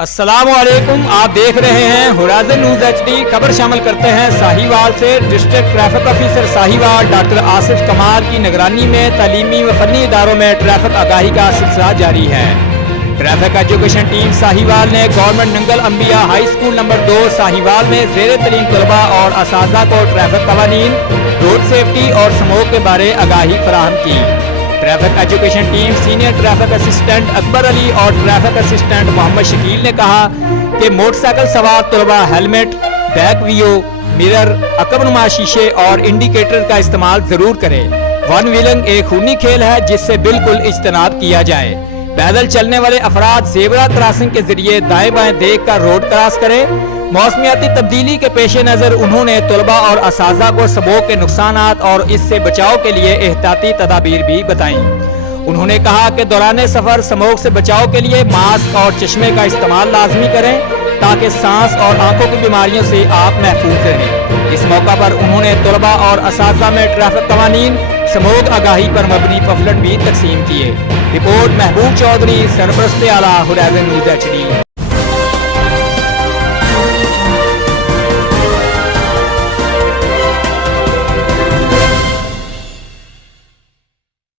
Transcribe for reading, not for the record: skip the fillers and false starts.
अस्सलामुअलैकुम, आप देख रहे हैं होराइजन न्यूज़ HD। खबर शामिल करते हैं साहिवाल से। District traffic officer Sahiwal doctor Asif कमाल की निगरानी में तालीमी व फनी इदारों में ट्रैफिक आगाही का सिलसिला जारी है। ट्रैफिक एजुकेशन टीम साहिवाल ने गवर्नमेंट नंगल अंबिया हाई स्कूल नंबर 2 साहिवाल में ज़ेर तलीम तलबा और असातिज़ा को ट्रैफिक कवानीन, रोड सेफ्टी और स्मोक के बारे आगाही फराहम की। Traffic education team senior traffic assistant Akbar Ali और ट्रैफिक असिस्टेंट मोहम्मद शकील ने कहा कि मोटरसाइकिल सवार तलबा हेलमेट, बैक वियो, मिरर, अकबनुमा शीशे और इंडिकेटर का इस्तेमाल जरूर करें। वन व्हीलिंग एक खूनी खेल है जिससे बिल्कुल इज्तनाब किया जाए। पैदल चलने वाले अफराद ज़ेबरा क्रॉसिंग के जरिए दाएं बाएं देख कर रोड क्रॉस करें। मौसमियाती तब्दीली के पेश नज़र उन्होंने तलबा और असातिज़ा को स्मोक के नुकसानात और इससे बचाव के लिए एहतियाती तदाबीर भी बताईं। उन्होंने कहा कि दौरान सफ़र स्मोक से बचाव के लिए मास्क और चश्मे का इस्तेमाल लाजमी करें ताकि सांस और आंखों की बीमारियों से आप महफूज रहें। इस मौका पर उन्होंने तलबा और असातिज़ा में ट्रैफिक कवानीन, स्मोक आगाही पर मबनी पफलेट भी तकसीम किए। रिपोर्ट महबूब चौधरी, सरपरस्त आला, होराइजन न्यूज़ HD।